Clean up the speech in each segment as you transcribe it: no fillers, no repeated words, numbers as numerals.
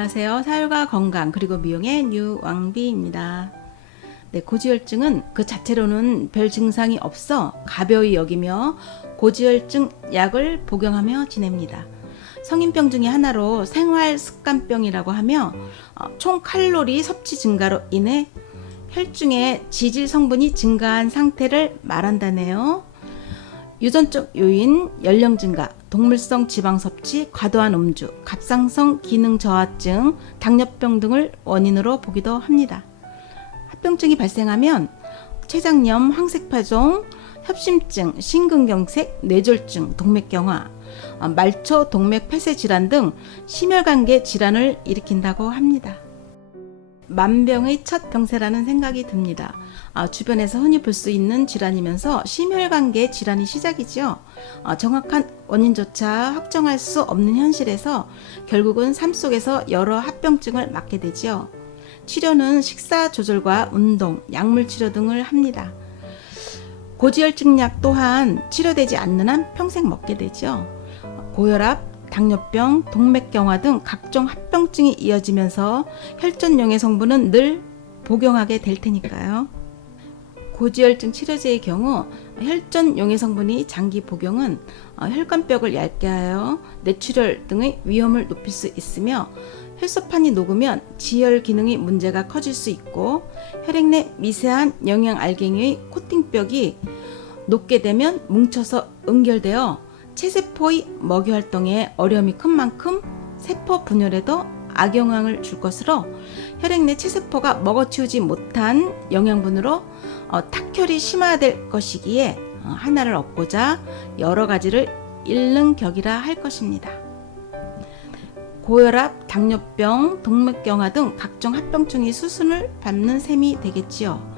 안녕하세요. 사혈과 건강 그리고 미용의 류왕비입니다. 네, 고지혈증은 그 자체로는 별 증상이 없어 가벼이 여기며 고지혈증 약을 복용하며 지냅니다. 성인병 중에 하나로 생활습관병이라고 하며 총 칼로리 섭취 증가로 인해 혈중의 지질 성분이 증가한 상태를 말한다네요. 유전적 요인, 연령 증가, 동물성 지방 섭취, 과도한 음주, 갑상선 기능 저하증, 당뇨병 등을 원인으로 보기도 합니다. 합병증이 발생하면 췌장염, 황색파종, 협심증, 심근경색, 뇌졸중, 동맥경화, 말초 동맥 폐쇄 질환 등 심혈관계 질환을 일으킨다고 합니다. 만병의 첫 병세라는 생각이 듭니다. 주변에서 흔히 볼 수 있는 질환이면서 심혈관계 질환이 시작이죠. 정확한 원인조차 확정할 수 없는 현실에서 결국은 삶 속에서 여러 합병증을 맞게 되죠. 치료는 식사 조절과 운동, 약물 치료 등을 합니다. 고지혈증 약 또한 치료되지 않는 한 평생 먹게 되죠. 고혈압, 당뇨병, 동맥경화 등 각종 합병증이 이어지면서 혈전용해 성분은 늘 복용하게 될 테니까요. 고지혈증 치료제의 경우 혈전용해 성분이 장기 복용은 혈관벽을 얇게 하여 뇌출혈 등의 위험을 높일 수 있으며 혈소판이 녹으면 지혈 기능이 문제가 커질 수 있고 혈액 내 미세한 영양 알갱이의 코팅벽이 녹게 되면 뭉쳐서 응결되어 체세포의 먹이 활동에 어려움이 큰 만큼 세포 분열에도 악영향을 줄 것으로 혈액 내 체세포가 먹어치우지 못한 영양분으로 탁혈이 심화될 것이기에 하나를 얻고자 여러 가지를 잃는 격이라 할 것입니다. 고혈압, 당뇨병, 동맥경화 등 각종 합병증이 수순을 밟는 셈이 되겠지요.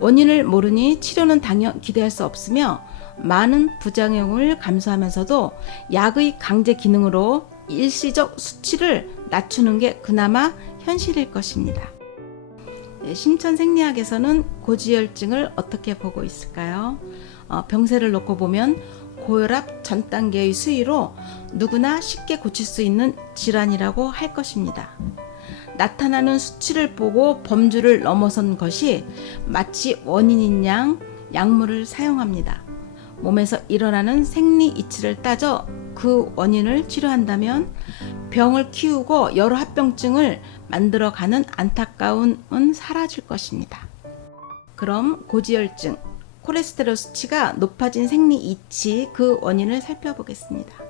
원인을 모르니 치료는 당연 기대할 수 없으며 많은 부작용을 감수하면서도 약의 강제 기능으로 일시적 수치를 낮추는 게 그나마 현실일 것입니다. 신천생리학에서는 고지혈증을 어떻게 보고 있을까요? 병세를 놓고 보면 고혈압 전 단계의 수위로 누구나 쉽게 고칠 수 있는 질환이라고 할 것입니다. 나타나는 수치를 보고 범주를 넘어선 것이 마치 원인인 양 약물을 사용합니다. 몸에서 일어나는 생리 이치를 따져 그 원인을 치료한다면 병을 키우고 여러 합병증을 만들어가는 안타까움은 사라질 것입니다. 그럼 고지혈증, 콜레스테롤 수치가 높아진 생리 이치 그 원인을 살펴보겠습니다.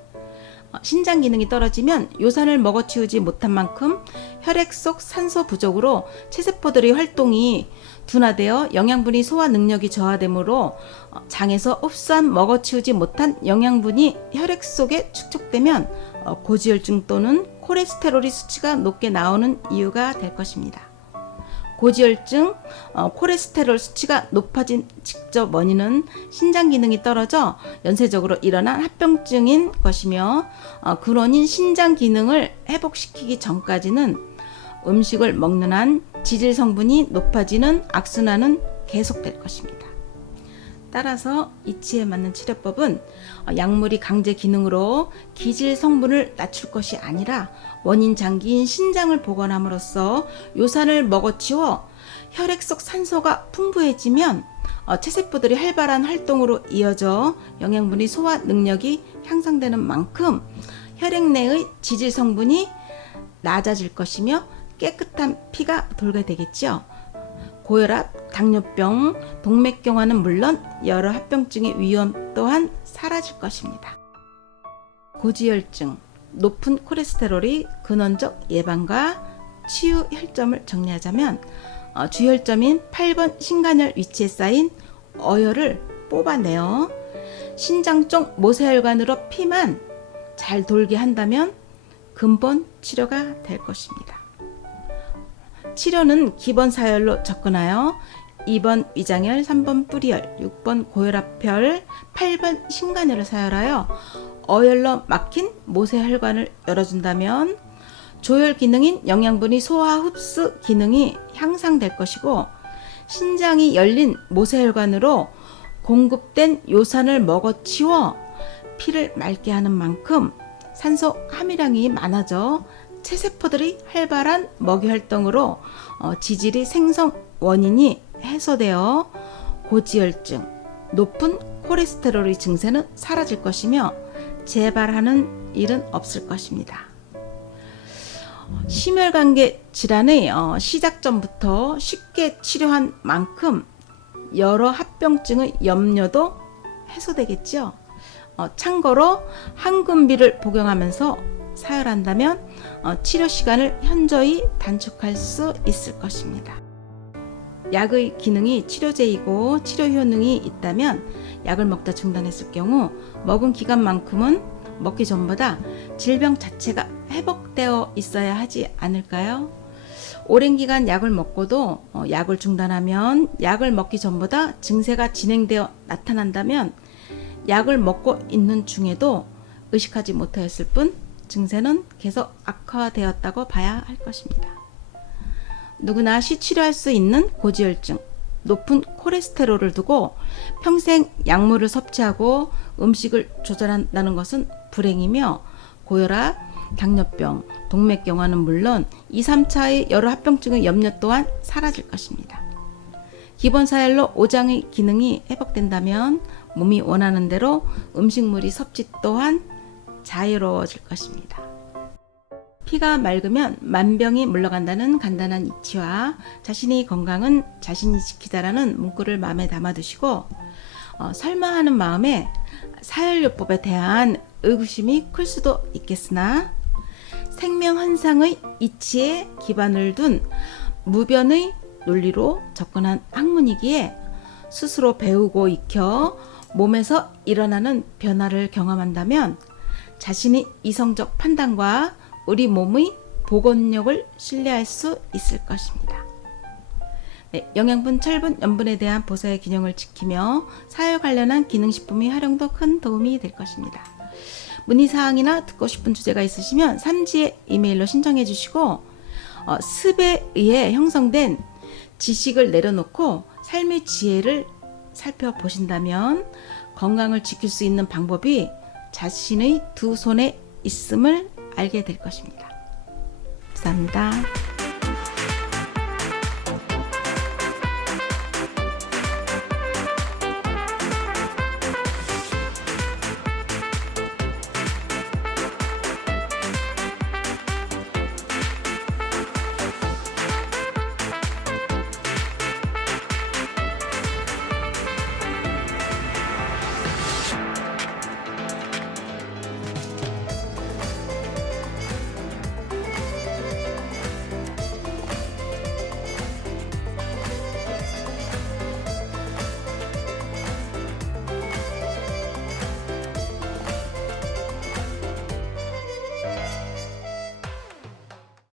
신장 기능이 떨어지면 요산을 먹어치우지 못한 만큼 혈액 속 산소 부족으로 체세포들의 활동이 둔화되어 영양분이 소화 능력이 저하되므로 장에서 흡수한 먹어치우지 못한 영양분이 혈액 속에 축적되면 고지혈증 또는 콜레스테롤의 수치가 높게 나오는 이유가 될 것입니다. 고지혈증, 콜레스테롤 수치가 높아진 직접 원인은 신장 기능이 떨어져 연쇄적으로 일어난 합병증인 것이며 그 원인 신장 기능을 회복시키기 전까지는 음식을 먹는 한 지질 성분이 높아지는 악순환은 계속될 것입니다. 따라서 이치에 맞는 치료법은 약물이 강제 기능으로 기질 성분을 낮출 것이 아니라 원인 장기인 신장을 복원함으로써 요산을 먹어치워 혈액 속 산소가 풍부해지면 체세포들이 활발한 활동으로 이어져 영양분의 소화 능력이 향상되는 만큼 혈액 내의 지질 성분이 낮아질 것이며 깨끗한 피가 돌게 되겠죠. 고혈압, 당뇨병, 동맥경화는 물론 여러 합병증의 위험 또한 사라질 것입니다. 고지혈증, 높은 콜레스테롤의 근원적 예방과 치유 혈점을 정리하자면 주혈점인 8번 신간혈 위치에 쌓인 어혈을 뽑아내어 신장 쪽 모세혈관으로 피만 잘 돌게 한다면 근본 치료가 될 것입니다. 치료는 기본 사혈로 접근하여 2번 위장혈, 3번 뿌리혈, 6번 고혈압혈, 8번 신간혈을 사혈하여 어혈로 막힌 모세혈관을 열어준다면 조혈 기능인 영양분의 소화 흡수 기능이 향상될 것이고 신장이 열린 모세혈관으로 공급된 요산을 먹어치워 피를 맑게 하는 만큼 산소 함유량이 많아져 체세포들이 활발한 먹이 활동으로 지질이 생성 원인이 해소되어 고지혈증, 높은 콜레스테롤의 증세는 사라질 것이며 재발하는 일은 없을 것입니다. 심혈관계 질환의 시작 전부터 쉽게 치료한 만큼 여러 합병증의 염려도 해소되겠죠. 참고로 항금비를 복용하면서 사혈한다면 치료 시간을 현저히 단축할 수 있을 것입니다. 약의 기능이 치료제이고 치료 효능이 있다면 약을 먹다 중단했을 경우 먹은 기간만큼은 먹기 전보다 질병 자체가 회복되어 있어야 하지 않을까요? 오랜 기간 약을 먹고도 약을 중단하면 약을 먹기 전보다 증세가 진행되어 나타난다면 약을 먹고 있는 중에도 의식하지 못하였을 뿐 증세는 계속 악화되었다고 봐야 할 것입니다. 누구나 치료할 수 있는 고지혈증, 높은 콜레스테롤을 두고 평생 약물을 섭취하고 음식을 조절한다는 것은 불행이며 고혈압, 당뇨병, 동맥경화는 물론 2, 3차의 여러 합병증의 염려 또한 사라질 것입니다. 기본 사혈로 오장의 기능이 회복된다면 몸이 원하는 대로 음식물의 섭취 또한 자유로워질 것입니다. 피가 맑으면 만병이 물러간다는 간단한 이치와 자신의 건강은 자신이 지키다라는 문구를 마음에 담아두시고 설마 하는 마음에 사혈요법에 대한 의구심이 클 수도 있겠으나 생명현상의 이치에 기반을 둔 무변의 논리로 접근한 학문이기에 스스로 배우고 익혀 몸에서 일어나는 변화를 경험한다면 자신의 이성적 판단과 우리 몸의 복원력을 신뢰할 수 있을 것입니다. 네, 영양분, 철분, 염분에 대한 보사의 균형을 지키며 사혈 관련한 기능식품의 활용도 큰 도움이 될 것입니다. 문의사항이나 듣고 싶은 주제가 있으시면 3지에 이메일로 신청해 주시고 습에 의해 형성된 지식을 내려놓고 삶의 지혜를 살펴보신다면 건강을 지킬 수 있는 방법이 자신의 두 손에 있음을 알게 될 것입니다. 감사합니다.